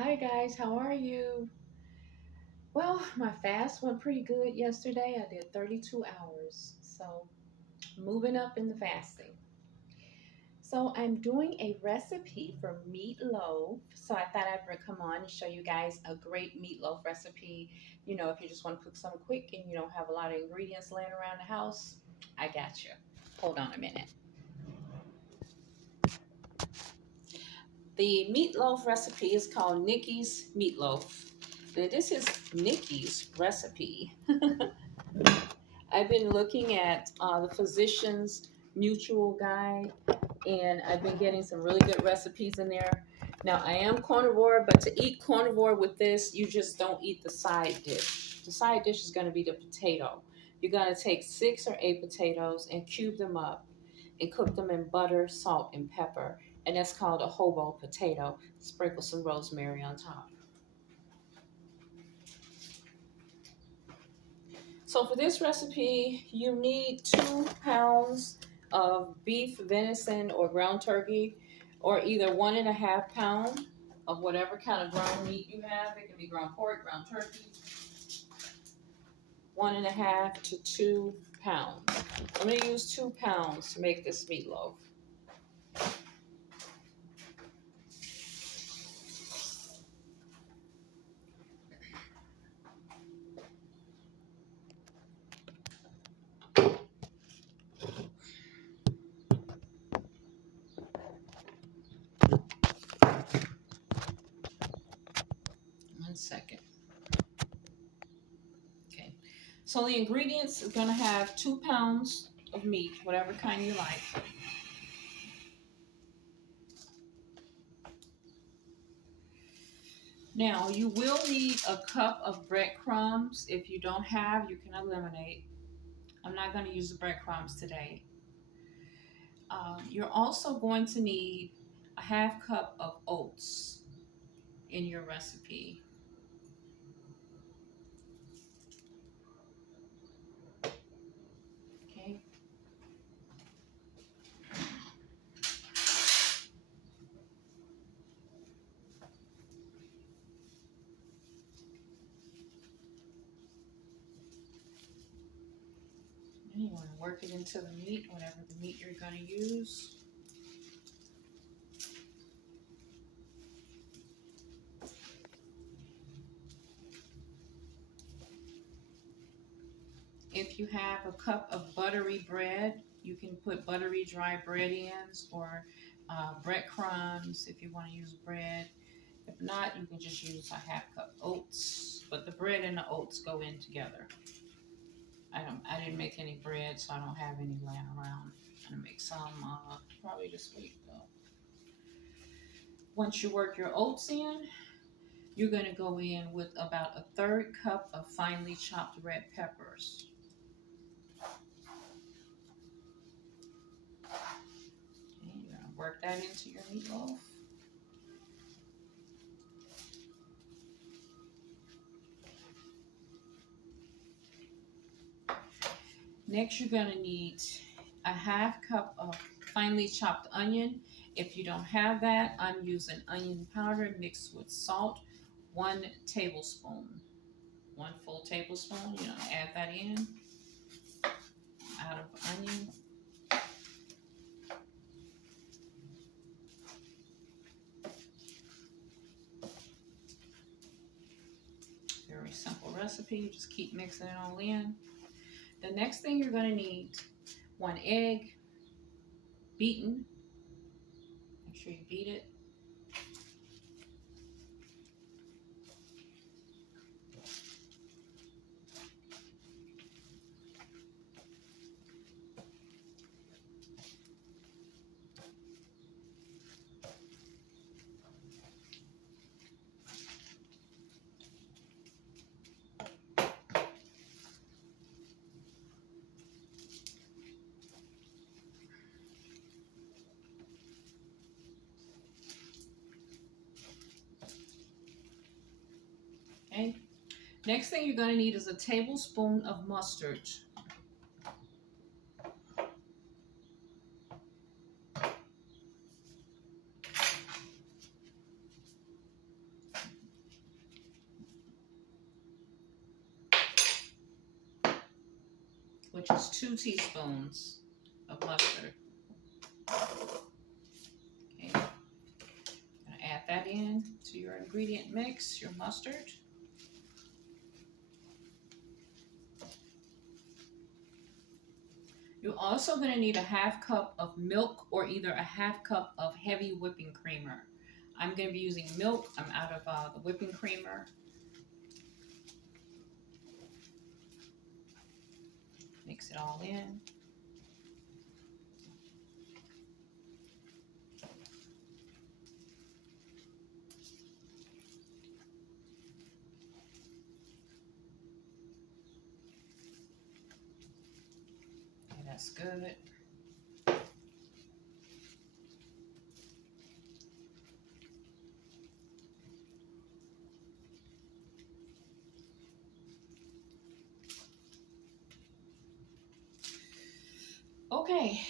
Hi guys, how are you? Well, my fast went pretty good yesterday. I did 32 hours. So, moving up in the fasting. So, I'm doing a recipe for meatloaf. So, I thought I'd come on and show you guys a great meatloaf recipe. If you just want to cook something quick and you don't have a lot of ingredients laying around the house, I got you. Hold on a minute. The meatloaf recipe is called Niki's meatloaf. Now, this is Niki's recipe. I've been looking at the Physician's Mutual Guide, and I've been getting some really good recipes in there. Now, I am carnivore, but to eat carnivore with this, you just don't eat the side dish. The side dish is going to be the potato. You're going to take 6 or 8 potatoes and cube them up and cook them in butter, salt, and pepper. And that's called a hobo potato. Sprinkle some rosemary on top. So for this recipe, you need 2 pounds of beef, venison, or ground turkey, or either 1.5 pound of whatever kind of ground meat you have. It can be ground pork, ground turkey. 1.5 to 2 pounds. I'm going to use 2 pounds to make this meatloaf. One second. Okay. So the ingredients is going to have 2 pounds of meat, whatever kind you like. Now, you will need a cup of breadcrumbs. If you don't have, you can eliminate. I'm not going to use the breadcrumbs today. You're also going to need a half cup of oats in your recipe. Okay. And you want to work it into the meat, whatever the meat you're going to use. If you have a cup of buttery bread, you can put buttery dry bread ends or breadcrumbs if you want to use bread. If not, you can just use a half cup oats, but the bread and the oats go in together. I didn't make any bread, so I don't have any laying around. I'm gonna make some probably this week though. Once you work your oats in, you're gonna go in with about a third cup of finely chopped red peppers. Okay, you're gonna work that into your meatloaf. Next, you're going to need a half cup of finely chopped onion. If you don't have that, I'm using onion powder mixed with salt, 1 tablespoon. 1 full tablespoon, add that in out of onion. Very simple recipe. You just keep mixing it all in. The next thing you're going to need 1 egg, beaten. Make sure you beat it. Okay. Next thing you're going to need is a tablespoon of mustard. which is 2 teaspoons of mustard. Okay, gonna add that in to your ingredient mix, your mustard. You're also going to need a half cup of milk or either a half cup of heavy whipping creamer. I'm going to be using milk. I'm out of the whipping creamer. Mix it all in. Okay, that's good. Okay.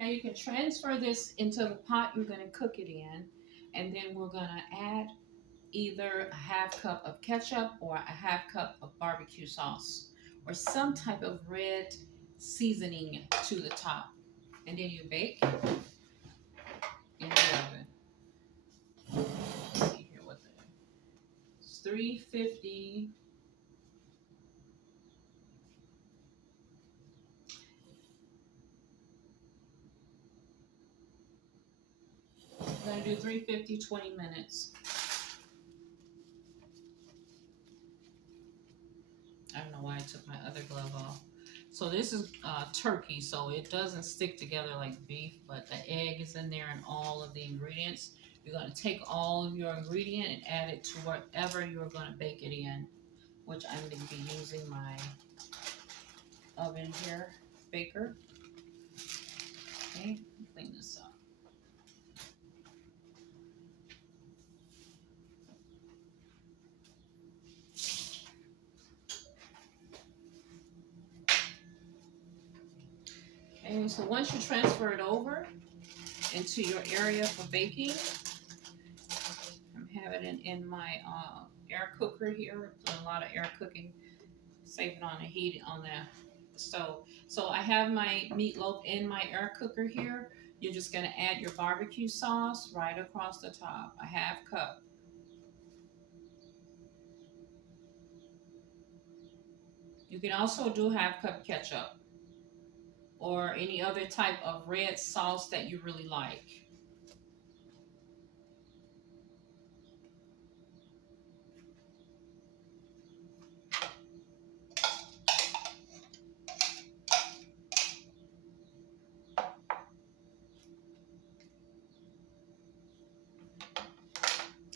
Now you can transfer this into the pot you're going to cook it in, and then we're going to add either a half cup of ketchup or a half cup of barbecue sauce or some type of red seasoning to the top. And then you bake in the oven. Let's see here what it's 350. I'm going to do 350, 20 minutes. I don't know why I took my other glove off. So this is turkey, so it doesn't stick together like beef, but the egg is in there and all of the ingredients. You're going to take all of your ingredient and add it to whatever you're going to bake it in, which I'm going to be using my oven here, baker. Okay, clean this up. And so once you transfer it over into your area for baking, I'm having it in my air cooker here. Doing a lot of air cooking, saving on the heat on the stove. So I have my meatloaf in my air cooker here. You're just going to add your barbecue sauce right across the top, a half cup. You can also do half cup ketchup or any other type of red sauce that you really like.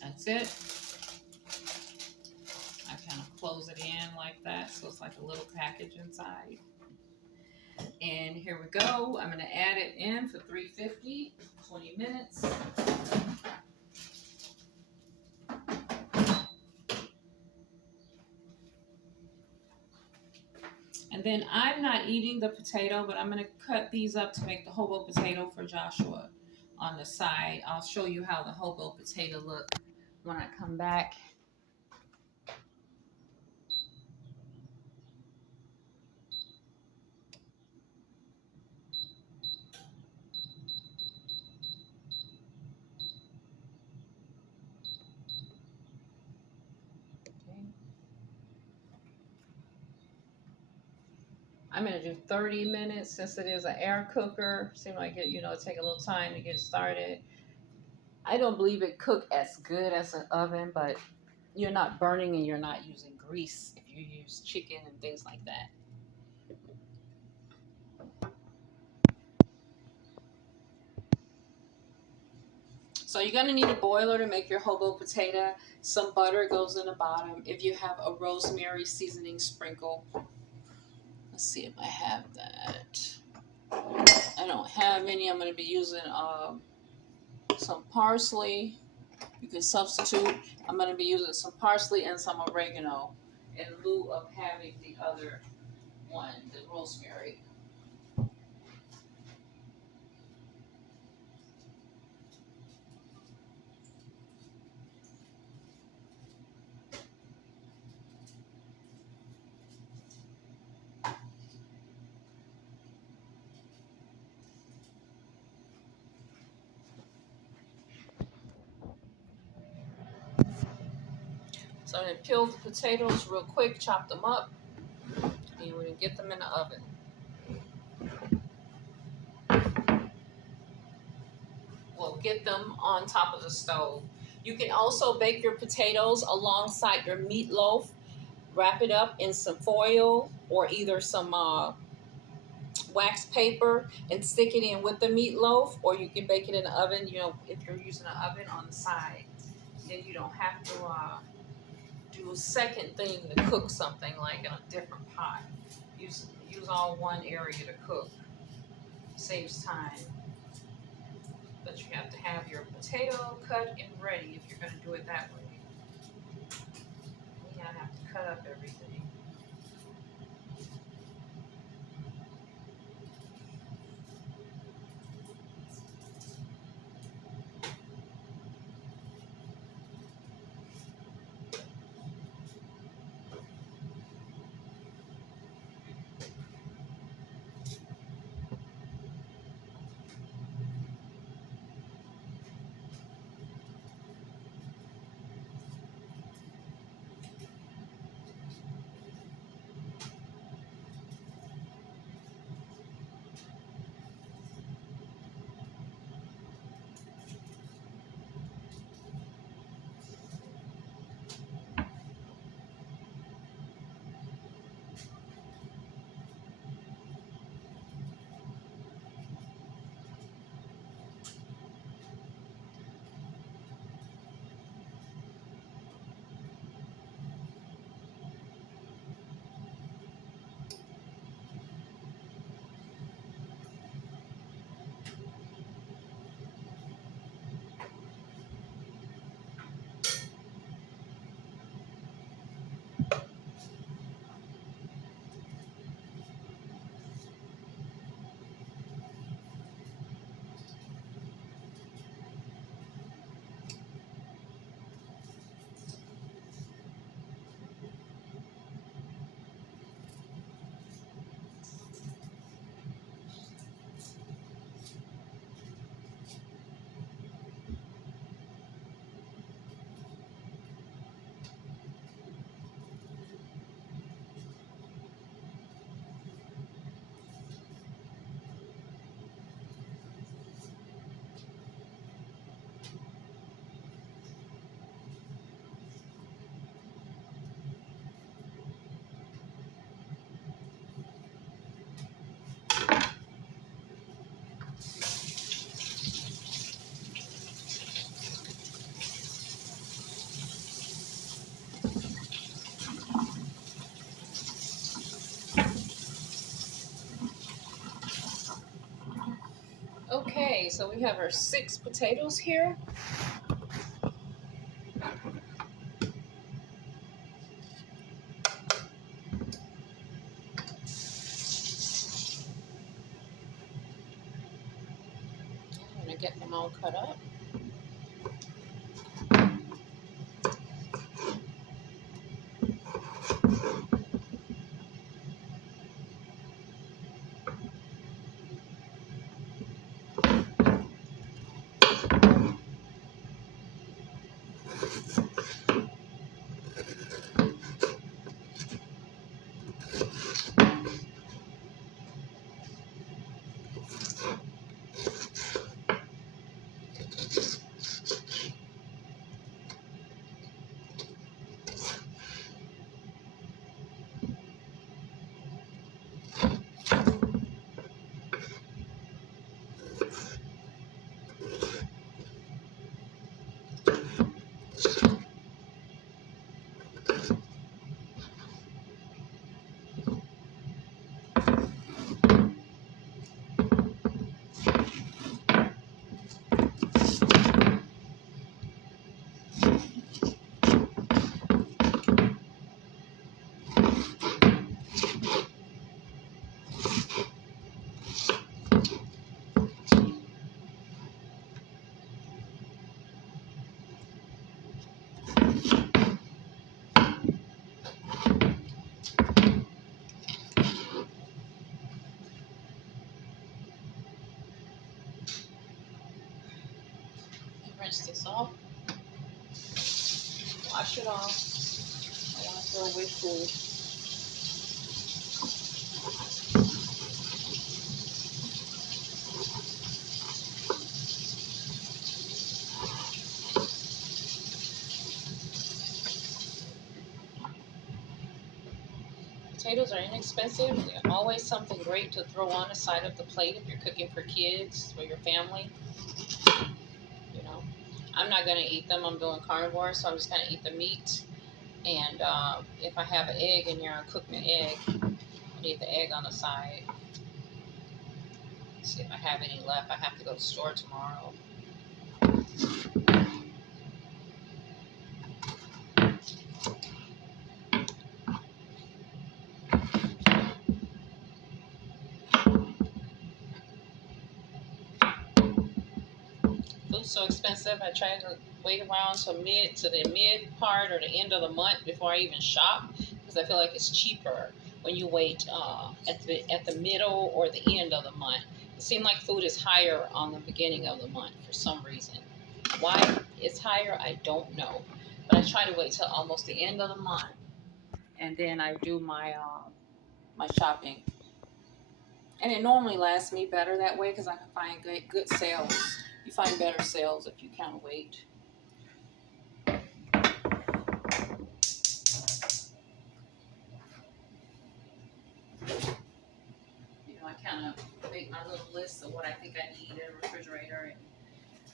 That's it. I kind of close it in like that so it's like a little package inside. And here we go. I'm going to add it in for 350, 20 minutes. And then I'm not eating the potato, but I'm going to cut these up to make the hobo potato for Joshua on the side. I'll show you how the hobo potato look when I come back. I'm going to do 30 minutes since it is an air cooker. Seems like it, take a little time to get started. I don't believe it cooked as good as an oven, but you're not burning and you're not using grease if you use chicken and things like that. So you're going to need a boiler to make your hobo potato. Some butter goes in the bottom. If you have a rosemary seasoning sprinkle. Let's see if I have that. I don't have any. I'm going to be using some parsley. You can substitute. I'm going to be using some parsley and some oregano in lieu of having the other one, the rosemary. So I'm going to peel the potatoes real quick, chop them up, and we're going to get them in the oven. We'll get them on top of the stove. You can also bake your potatoes alongside your meatloaf. Wrap it up in some foil or either some wax paper and stick it in with the meatloaf, or you can bake it in the oven. You know, if you're using an oven on the side, then you don't have to do a second thing to cook something like in a different pot. Use all one area to cook. Saves time. But you have to have your potato cut and ready if you're going to do it that way. You gotta have to cut up everything. Okay, so we have our 6 potatoes here. I'm gonna get them all cut up. Rinse this off. Wash it off. I want to throw away food. Potatoes are inexpensive. They're always something great to throw on the side of the plate if you're cooking for kids or your family. You know, I'm not gonna eat them. I'm doing carnivore, so I'm just gonna eat the meat. And if I have an egg in here, I'll cook the egg. I need the egg on the side. See if I have any left. I have to go to the store tomorrow. Food's so expensive. I try to wait around to the mid part or the end of the month before I even shop, because I feel like it's cheaper when you wait at the middle or the end of the month. It seems like food is higher on the beginning of the month for some reason. Why it's higher, I don't know. But I try to wait till almost the end of the month, and then I do my shopping. And it normally lasts me better that way because I can find good sales. You find better sales if you kind of wait. You know, I kind of make my little list of what I think I need in a refrigerator, and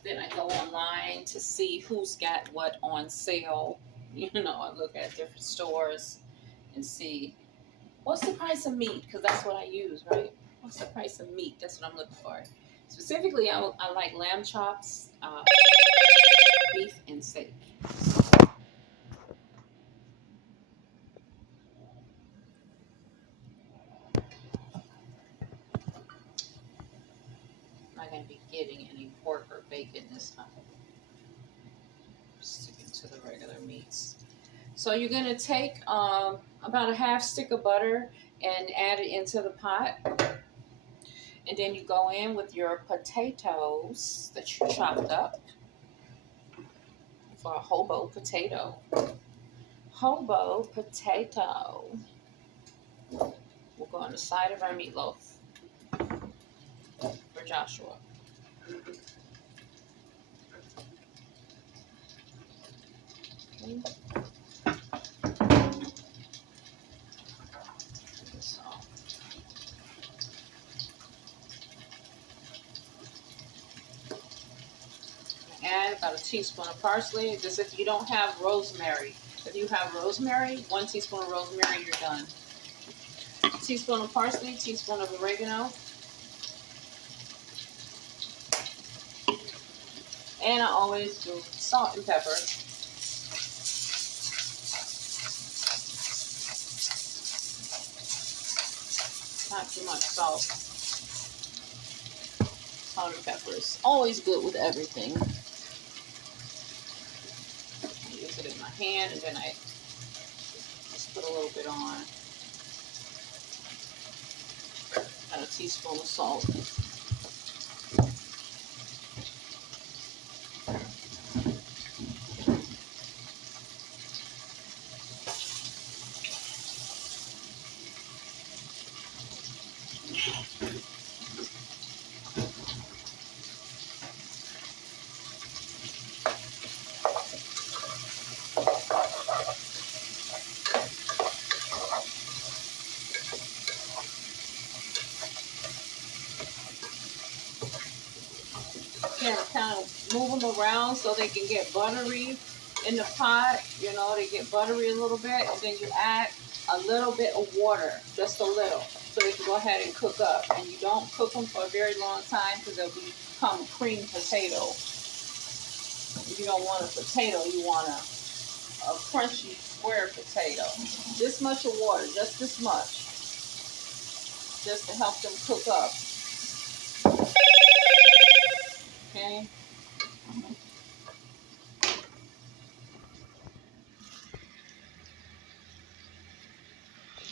then I go online to see who's got what on sale. You know, I look at different stores and see what's the price of meat, because that's what I use, right? What's the price of meat? That's what I'm looking for. Specifically, I like lamb chops, beef, and steak. I'm not going to be getting any pork or bacon this time. Sticking to the regular meats. So you're going to take about a half stick of butter and add it into the pot. And then you go in with your potatoes that you chopped up for a hobo potato. Hobo potato will go on the side of our meatloaf for Joshua. Okay. So, add about a teaspoon of parsley. Just if you don't have rosemary. If you have rosemary, 1 teaspoon of rosemary, you're done. A teaspoon of parsley, teaspoon of oregano. And I always do salt and pepper. Not too much salt. Salt and pepper is always good with everything. I use it in my hand, and then I just put a little bit on. And a teaspoon of salt. Yeah, kind of move them around so they can get buttery in the pot. You know, they get buttery a little bit, and then you add a little bit of water, just a little, so they can go ahead and cook up. And you don't cook them for a very long time because they'll become cream potato. If you don't want a potato, you want a crunchy square potato. This much of water, just this much, just to help them cook up. Okay.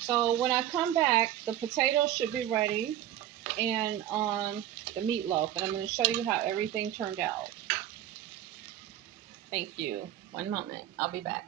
So when I come back, the potatoes should be ready, and the meatloaf, and I'm going to show you how everything turned out. Thank you. One moment. I'll be back.